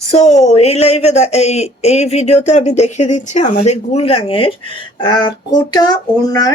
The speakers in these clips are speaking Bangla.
সো এই লাইভে এই এই ভিডিওতে আমি দেখিয়ে দিচ্ছি আমাদের গুল কোটা ওনার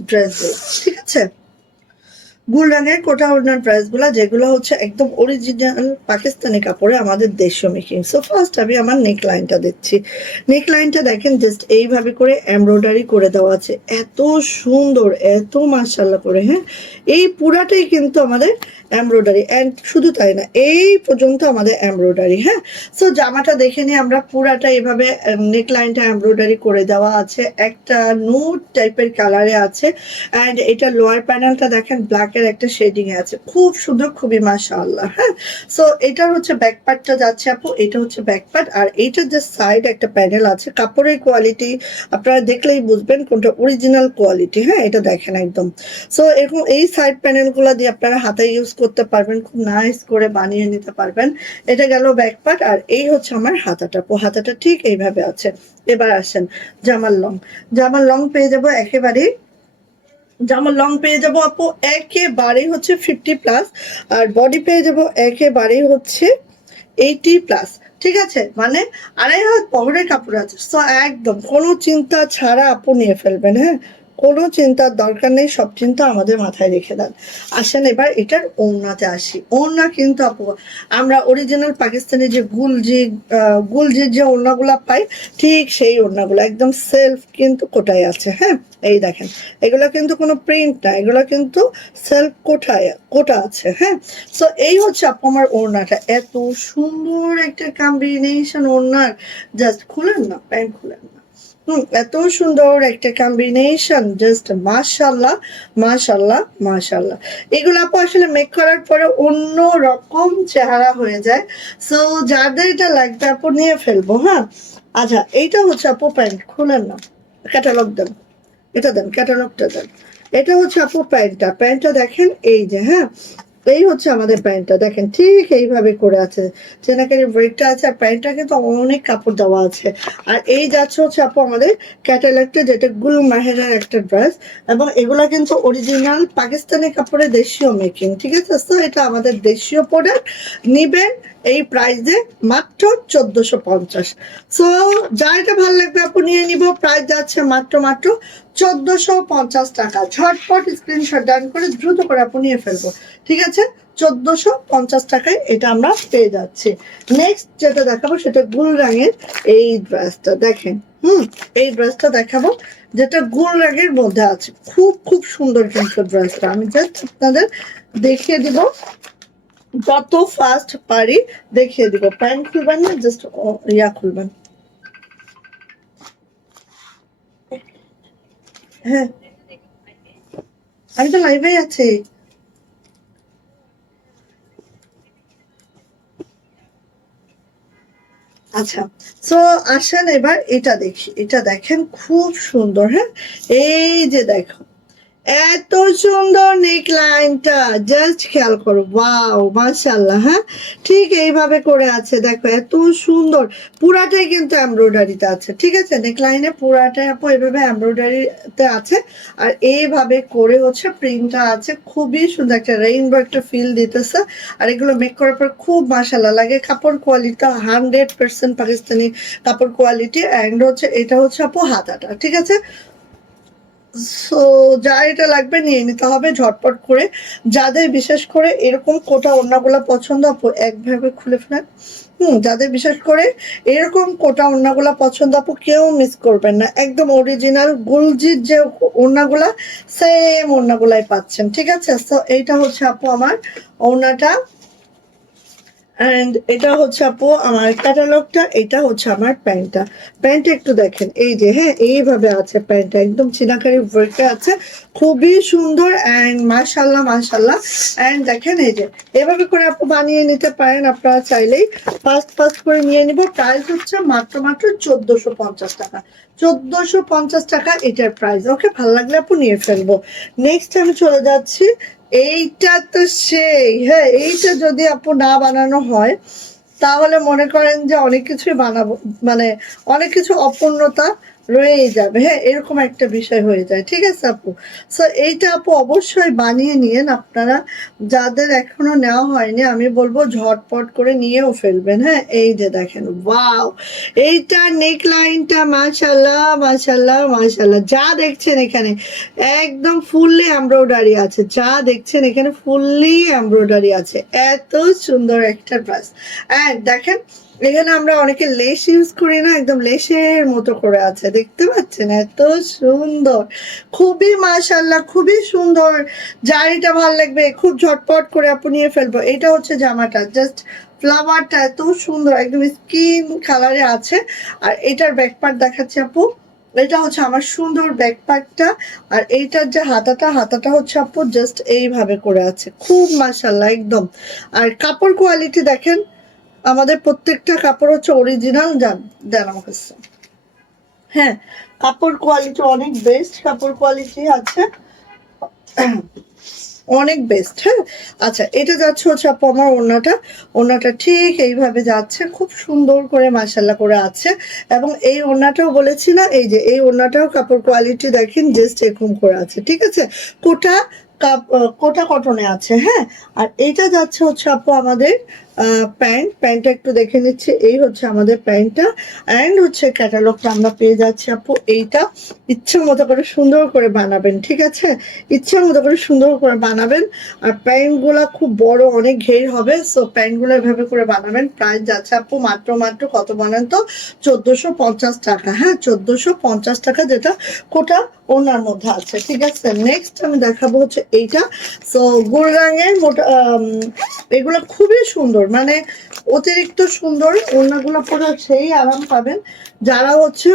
ড্রেস ঠিক আছে? গুল রঙের কোটা ওনার ড্রেসগুলো যেগুলো হচ্ছে একদম অরিজিনাল পাকিস্তানি কাপড়ে আমাদের দেশীয় মেকিং। সো ফার্স্ট আমি আমার নেক লাইনটা দিচ্ছি। নেক লাইনটা দেখেন জাস্ট এইভাবে করে এমব্রয়ডারি করে দেওয়া আছে। এত সুন্দর, এত মার্শাল্লাহ করে হ্যাঁ? এই পুরাটাই কিন্তু আমাদের এমব্রয়ডারি অ্যান্ড শুধু তাই না, এই পর্যন্ত আমাদের এমব্রয়ডারি হ্যাঁ? সো জামাটা দেখে নিয়ে আমরা পুরাটা এভাবে নেক লাইনটা এমব্রয়ডারি করে দেওয়া আছে। একটা নুট টাইপের কালারে আছে। অ্যান্ড এটা লোয়ার প্যানেলটা দেখেন ব্ল্যাকের একটা শেডিং আছে। খুব সুন্দর, খুবই মাশাআল্লাহ হ্যাঁ? সো এটা হচ্ছে ব্যাক পার্টটা যাচ্ছে আপু, এটা হচ্ছে ব্যাক পার্ট আর এইটার যে সাইড একটা প্যানেল আছে। কাপড়ের কোয়ালিটি আপনারা দেখলেই বুঝবেন কোনটা অরিজিনাল কোয়ালিটি হ্যাঁ? এটা দেখেন একদম। সো এরকম এই সাইড প্যানেলগুলো দিয়ে আপনারা হাতে ইউজ করতে পারবেন, খুব নাইস করে বানিয়ে নিতে পারবেন। এটা গেল ব্যাক পার্ট আর এই হচ্ছে আমার হাতাটা পো হাতাটা ঠিক এইভাবে আছে। এবার আসেন, জামার লং জামার লং পেয়ে যাব একেবারেই জামার লং পেয়ে যাব আপু, একেবারেই হচ্ছে ফিফটি প্লাস আর বডি পেয়ে যাব একেবারেই হচ্ছে এইটি প্লাস ঠিক আছে? মানে আড়াই হাত পহরের কাপড় আছে। সো একদম কোনো চিন্তা ছাড়া আপু নিয়ে ফেলবেন হ্যাঁ? কোনো চিন্তার দরকার নেই, সব চিন্তা আমাদের মাথায় রেখে দেন। আসেন এবার এটার ওড়নাতে আসি। ওড়না কিন্তু আপু, আমরা অরিজিনাল পাকিস্তানি যে গুলজি গুলজির যে ওড়নাগুলা পাই, ঠিক সেই ওড়নাগুলো, একদম সেলফ কিন্তু কোটায় আছে হ্যাঁ? এই দেখেন, এগুলো কিন্তু কোনো প্রিন্ট না, এগুলো কিন্তু সেলফ কোটায় কোটা আছে হ্যাঁ? সো এই হচ্ছে আপু আমার ওড়নাটা। এত সুন্দর একটা কম্বিনেশন ওড়নার। জাস্ট খুলেন না, প্যান্ট খুলেন না। এত সুন্দর একটা কম্বিনেশন জাস্ট মাশাল্লাহ মাশাল্লাহ মাশাল্লাহ এগুলো আপু আসলে মেক করার পরে অন্য রকম চেহারা হয়ে যায়। সো যাদের এটা লাগবে আপু নিয়ে ফেলব হ্যাঁ? আচ্ছা এইটা হচ্ছে আপু প্যান্ট, খুলেন না। ক্যাটালগ দেন। এটা দেন ক্যাটালগটা দেন। এটা হচ্ছে আপু প্যান্টটা। প্যান্টটা দেখেন, এই যে হ্যাঁ? এই হচ্ছে আমাদের প্যান্টটা। দেখেন, ঠিক এইভাবে করে আছে। চেনাকারি ব্রেকটা আছে, আর প্যান্টটা কিন্তু অনেক কাপড় দেওয়া আছে। আর এই যাচ্ছে হচ্ছে আপু আমাদের ক্যাটালগটা যেটা গুল মাহেরের একটা ড্রেস এবং এগুলা কিন্তু অরিজিনাল পাকিস্তানি কাপড়ে দেশীয় মেকিং ঠিক আছে? তো এটা আমাদের দেশীয় প্রোডাক্ট নিবেন এই প্রাইসে মাত্র চোদ্দশো পঞ্চাশ। সো যা এটা ভালো লাগবে আপু নিয়ে নিব। প্রাইস যাচ্ছে মাত্র মাত্র চোদ্দশো পঞ্চাশ টাকা। ঝটপট স্ক্রিনশট ডান করে দ্রুত করে আপু নিয়ে ফেলব। ঠিক আছে? চোদ্দশো পঞ্চাশ টাকায় এটা আমরা পেয়ে যাচ্ছি। নেক্সট যেটা দেখাবো সেটা গুল রঙের এই ড্রেসটা দেখেন, হুম, এই ড্রেসটা দেখাবো, যেটা গুল রঙের মধ্যে আছে। খুব খুব সুন্দর কিন্তু ড্রেসটা আমি জাস্ট আপনাদের দেখিয়ে দিব। যত ফাস্ট পারি দেখিয়ে দিব। প্যান্ট খুলবেন না জাস্ট ইয়া খুলবেন। হ্যাঁ। আমি তো লাইভেই আছি। আচ্ছা তো আসেন এবার এটা দেখি। এটা দেখেন, খুব সুন্দর হ্যাঁ? এই যে দেখো। এত সুন্দর নেক লাইনটা জাস্ট খেয়াল করো। ওয়াও মাশাল্লাহ হ্যাঁ? ঠিক এইভাবে করে আছে, দেখো, এত সুন্দর। পুরাটাই কিন্তু এমব্রয়ডারিতে আছে, ঠিক আছে? নেক লাইনে পুরাটাই আপু এভাবে এমব্রয়ডারিতে আছে। আর এইভাবে করে হচ্ছে প্রিন্টটা আছে। খুবই সুন্দর একটা রেইনবো একটা ফিল দিতেছে। আর এগুলো মেক করার পর খুব মাশাল্লাহ লাগে। কাপড় কোয়ালিটি হান্ড্রেড পার্সেন্ট পাকিস্তানি কাপড় কোয়ালিটি অ্যান্ড হচ্ছে, এটা হচ্ছে আপু হাতাটা, ঠিক আছে? সো যা এটা লাগবে নিয়ে নিতে হবে ঝটপট করে। যাদের বিশেষ করে এরকম কোটা ওড়নাগুলো পছন্দ, আপু, একভাবে খুলে ফেলেন হুম, যাদের বিশেষ করে এরকম কোটা ওড়নাগুলো পছন্দ, আপু, কেউ মিস করবেন না। একদম অরিজিনাল গুলজির যে ওড়নাগুলা সেম ওড়নাগুলাই পাচ্ছেন। ঠিক আছে? সো এইটা হচ্ছে, আপু, আমার ওড়নাটা। অ্যান্ড এটা হচ্ছে আপু আমার ক্যাটালগটা এটা হচ্ছে আমার প্যান্টটা। প্যান্ট একটু দেখেন, এই যে হ্যাঁ এইভাবে আছে প্যান্টটা, একদম চিনাকারি ওয়ার্কে আছে। খুবই সুন্দর অ্যান্ড মাশাল্লাহ মাশাল্লাহ অ্যান্ড দেখেন এই যে, এভাবে করে আপু বানিয়ে নিতে পারেন আপনারা চাইলেই। ফার্স্ট ফার্স্ট করে নিয়ে নিব প্রাইস হচ্ছে মাত্র মাত্র চোদ্দোশো পঞ্চাশ টাকা। চোদ্দোশো পঞ্চাশ টাকা এটার প্রাইস ওকে ভালো লাগলে আপু নিয়ে ফেলব। নেক্সট আমি চলে যাচ্ছি এইটা তো সেই। হ্যাঁ এইটা যদি আপু না বানানো হয়, তাহলে মনে করেন যে অনেক কিছুই বানাবো। মানে অনেক কিছু অপূর্ণতা রয়েই যাবে। হ্যাঁ এরকম একটা বিষয় হয়ে যায়। ঠিক আছে আপু? সো এইটা আপু অবশ্যই বানিয়ে নিয়েন আপনারা। যাদের এখনও নেওয়া হয়নি, আমি বলব ঝটপট করে নিয়েও ফেলবেন। হ্যাঁ এই যে দেখেন, ওয়াও! এইটা নেক লাইনটা মাশাল্লাহ মাশাল্লাহ মাশাল্লাহ যা দেখছেন এখানে, একদম ফুললি এমব্রয়ডারি আছে। যা দেখছেন এখানে, ফুললি এমব্রয়ডারি আছে। এত সুন্দর একটা ড্রেস। অ্যান্ড দেখেন এখানে আমরা অনেকে লেস ইউজ করি না, একদম লেসের মতো করে আছে, দেখতে পাচ্ছেন? এত সুন্দর, খুবই মাশাল্লাহ খুবই সুন্দর। যার এটা ভালো লাগবে, খুব ঝটপট করে আপনি নিয়ে ফেলব। এটা হচ্ছে জামাটা জাস্ট ফ্লাওয়ারটা এত সুন্দর, একদম স্কিন কালারে আছে। আর এটার ব্যাকপার্ট দেখাচ্ছি আপু। এটা হচ্ছে আমার সুন্দর ব্যাকপার্টটা আর এইটার যে হাতাটা হাতাটা হচ্ছে আপু জাস্ট এইভাবে করে আছে। খুব মাশাল্লাহ একদম। আর কাপড় কোয়ালিটি দেখেন আমাদের প্রত্যেকটা কাপড় হচ্ছে অরিজিনাল আমার কাছে হ্যাঁ কাপড় কোয়ালিটি অনেক বেস্ট কাপড় কোয়ালিটি আছে। অনেক বেস্ট হ্যাঁ? আচ্ছা এটা যাচ্ছে হচ্ছে আপু আমার ওড়নাটা। ওড়নাটা ঠিক এইভাবে যাচ্ছে, খুব সুন্দর করে মাসাল্লা করে আছে। এবং এই ওড়নাটাও বলেছি না, এই যে এই ওড়নাটাও কাপড় কোয়ালিটি দেখেন জাস্ট এরকম করে আছে, ঠিক আছে? কোটা কাপ কোটা কটনে আছে হ্যাঁ? আর এটা যাচ্ছে হচ্ছে আপু আমাদের প্যান্ট, প্যান্টটা একটু দেখে নিচ্ছি। এই হচ্ছে আমাদের প্যান্টটা। অ্যান্ড হচ্ছে ক্যাটালগটা আমরা পেয়ে যাচ্ছি, আপু। এইটা ইচ্ছে মতো করে সুন্দর করে বানাবেন, ঠিক আছে? ইচ্ছে মতো করে সুন্দর করে বানাবেন। আর প্যান্টগুলো খুব বড়, অনেক ঘের হবে। সো প্যান্টগুলো এভাবে করে বানাবেন। প্রাইস যাচ্ছে, আপু, মাত্র মাত্র কত বানান তো? চোদ্দোশো পঞ্চাশ টাকা। হ্যাঁ চোদ্দোশো পঞ্চাশ টাকা যেটা কোটা ওনার মধ্যে আছে, ঠিক আছে? নেক্সট আমি দেখাবো হচ্ছে এইটা। সো গোল রঙের মোটা এগুলো খুবই সুন্দর। মানে অতিরিক্ত সুন্দর ওড়নাগুলো পরে সেই আরাম পাবেন। যারা হচ্ছে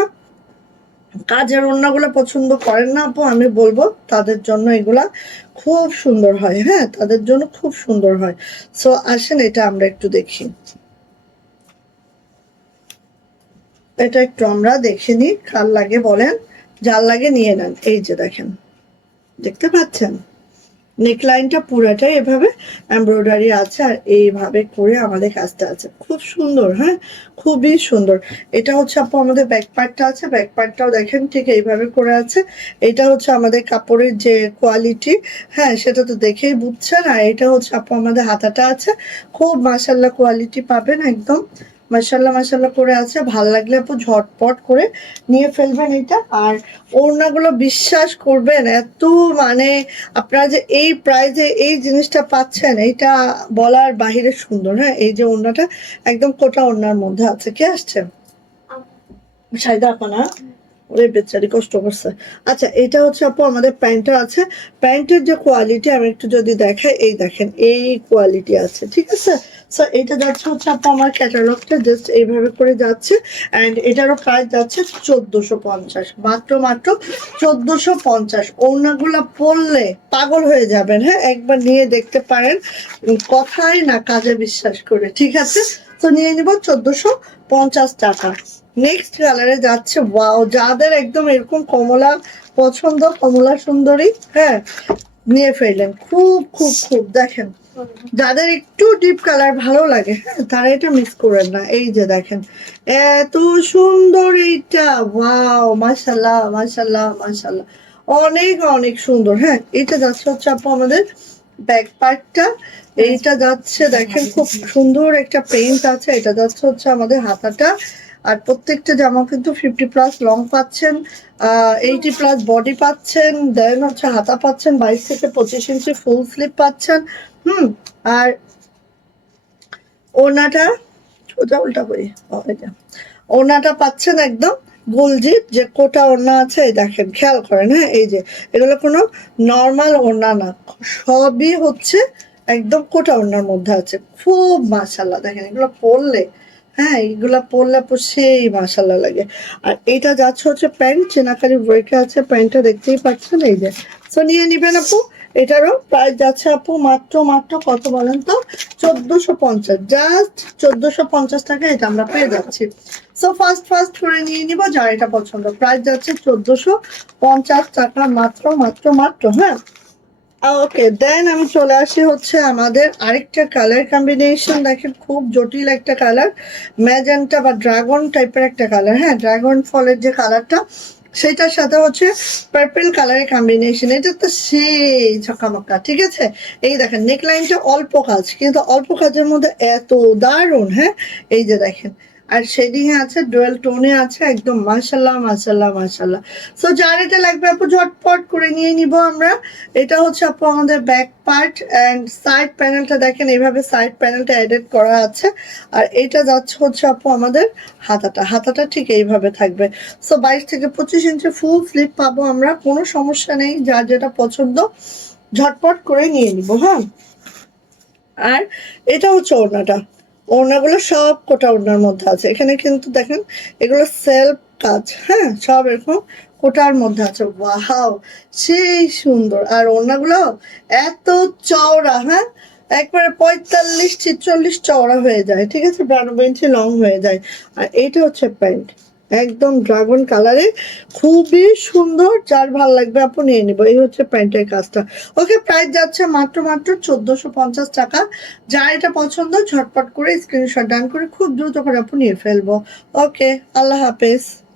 কাজের ওড়নাগুলো পছন্দ করেন না আপু, আমি বলব তাদের জন্য এগুলা খুব সুন্দর হয়। হ্যাঁ তাদের জন্য খুব সুন্দর হয়। সো আসেন এটা আমরা একটু দেখি। এটা একটু আমরা দেখে নিই, কার লাগে বলেন, যার লাগে নিয়ে নেন। এই যে দেখেন, দেখতে পাচ্ছেন? নেকলাইনটা পুরাটাই এভাবে এমব্রয়ডারি আছে আর এইভাবে করে আমাদের কাজটা আছে। খুব সুন্দর হ্যাঁ? খুবই সুন্দর। এটা হচ্ছে আপু আমাদের ব্যাক পার্টটা আছে ব্যাক পার্টটাও দেখেন ঠিক এইভাবে করে আছে। এটা হচ্ছে আমাদের কাপড়ের যে কোয়ালিটি হ্যাঁ সেটা তো দেখেই বুঝছেন। আর এটা হচ্ছে আপু আমাদের হাতাটা আছে। খুব মাসাল্লাহ কোয়ালিটি পাবেন একদম। মাসাল্লাহ মাসাল্লাহ করে আছে। ভালো লাগলে আপু ঝটপট করে নিয়ে ফেলবেন এটা। আর ওড়নাগুলো বিশ্বাস করবেন এত মানে আপনারা যে এই প্রাইজে এই জিনিসটা পাচ্ছেন এইটা বলার বাহিরে সুন্দর হ্যাঁ? এই যে ওড়নাটা একদম কোটা ওড়নার মধ্যে আছে। কে আসছে? সাইদা আপা না? ওরে বেচারি কষ্ট করছে। আচ্ছা এটা হচ্ছে আপু আমাদের প্যান্টটা আছে। প্যান্টের যে কোয়ালিটি আমি একটু যদি দেখাই, এই দেখেন, এই কোয়ালিটি আছে, ঠিক আছে? সো এটা যাচ্ছে হচ্ছে আপু আমার ক্যাটালগটা জাস্ট এইভাবে করে যাচ্ছে। অ্যান্ড এটারও প্রাইস যাচ্ছে চোদ্দোশো পঞ্চাশ। মাত্র মাত্র চোদ্দোশো পঞ্চাশ। ওড়নাগুলো পরলে পাগল হয়ে যাবেন হ্যাঁ? একবার নিয়ে দেখতে পারেন। কথাই না, কাজে বিশ্বাস করে, ঠিক আছে? তো নিয়ে নিব চোদ্দোশো পঞ্চাশ টাকা। নেক্সট কালারে যাচ্ছে ওয়াও যাদের একদম এরকম কমলা পছন্দ, কমলা সুন্দরী হ্যাঁ নিয়ে ফেললেন। খুব খুব খুব, দেখেন, যাদের একটু ডিপ কালার ভালো লাগে হ্যাঁ তারা এটা মিস করেন না। এই যে দেখেন, এত সুন্দর এইটা ওয়াও মাশাল্লাহ মাশাল্লাহ মাশাল্লাহ অনেক অনেক সুন্দর হ্যাঁ এটা যাচ্ছে হচ্ছে আপু আমাদের ব্যাক পার্টটা এইটা যাচ্ছে, দেখেন, খুব সুন্দর একটা পেইন্ট আছে, এটা যাচ্ছে হচ্ছে আমাদের হাতাটা। আর প্রত্যেকটা জামা কিন্তু ফিফটি প্লাস লং পাচ্ছেন এইটি প্লাস বডি পাচ্ছেন দেন হচ্ছে হাতা পাচ্ছেন, বাইশ থেকে পঁচিশ ইঞ্চি ফুল স্লিপ পাচ্ছেন, হুম, আর ওনাটা সোজা উল্টা করি এটা ওনাটা পাচ্ছেন একদম গোলজিট যে কোটা ওড়না আছে, এই দেখেন, খেয়াল করেন হ্যাঁ এই যে, এগুলো কোনো নর্মাল ওড়না না, সবই হচ্ছে একদম কোটা ওড়নার মধ্যে আছে, খুব মাশাল্লাহ দেখেন এগুলো পরলে হ্যাঁ এইগুলা পরলে আপু সেই মাশাল্লাহ লাগে। আর এইটা যাচ্ছে হচ্ছে প্যান্ট, চেনাকারি ব্রেকে আছে প্যান্টটা, দেখতেই পাচ্ছেন এই যে। সো নিয়ে নিবেন আপু, এটারও প্রাইস যাচ্ছে আপু মাত্র মাত্র কত বলেন তো? চোদ্দোশো পঞ্চাশ জাস্ট চোদ্দোশো পঞ্চাশ টাকা এটা আমরা পেয়ে যাচ্ছি। সো ফার্স্ট ফার্স্ট করে নিয়ে নিব যার এটা পছন্দ। প্রাইস যাচ্ছে চোদ্দোশো পঞ্চাশ টাকা মাত্র মাত্র মাত্র হ্যাঁ? ওকে দেন আমি চলে আসি হচ্ছে আমাদের আরেকটা কালার কম্বিনেশন দেখেন, খুব জটিল একটা কালার ম্যাজেন্টা বা ড্রাগন টাইপের একটা কালার হ্যাঁ ড্রাগন ফলের যে কালারটা সেটার সাথে হচ্ছে পার্পল কালারের কম্বিনেশন এটা তো সেই ঝকামাক্কা ঠিক আছে? এই দেখেন নেকলাইনটা অল্প কাজ, কিন্তু অল্প কাজের মধ্যে এত দারুণ হ্যাঁ? এই যে দেখেন আর শেডিং এ আছে ডুয়েল টোনে আছে একদম মাশাল্লাহ মাশাল্লাহ মাশাল্লাহ সো যার এটা লাগবে আপু, ঝটপট করে নিয়ে নিব আমরা। এটা হচ্ছে আপু আমাদের ব্যাক পার্ট অ্যান্ড সাইড প্যানেলটা দেখেন, এইভাবে সাইড প্যানেলটা এডিট করা আছে। আর এটা যাচ্ছে হচ্ছে আপু আমাদের হাতাটা। হাতাটা ঠিক এইভাবে থাকবে। সো বাইশ থেকে পঁচিশ ইঞ্চি ফুল স্লিপ পাবো আমরা, কোনো সমস্যা নেই, যার যেটা পছন্দ, ঝটপট করে নিয়ে নিব হ্যাঁ। আর এটা হচ্ছে ওড়নাটা। ওড়নাগুলো সব কোটা ওড়নার মধ্যে আছে। এখানে কিন্তু দেখেন, এগুলো সেলফ কাজ হ্যাঁ? সব এরকম কোটার মধ্যে আছে। বাহাও সেই সুন্দর। আর ওড়নাগুলো এত চওড়া হ্যাঁ? একবারে পঁয়তাল্লিশ ছেচল্লিশ চওড়া হয়ে যায়, ঠিক আছে? বারো ইঞ্চি লং হয়ে যায়। আর এইটা হচ্ছে প্যান্ট। একদম ড্রাগন কালারে। খুবই সুন্দর, যার ভালো লাগবে আপু নিয়ে নেব। এই হচ্ছে প্যান্টের কাজটা। ওকে প্রাইস যাচ্ছে মাত্র মাত্র চোদ্দোশো পঞ্চাশ টাকা। যা এটা পছন্দ, ঝটপট করে স্ক্রিনশট ডান করে খুব দ্রুত করে আপু নিয়ে ফেলব। ওকে, আল্লাহ হাফেজ।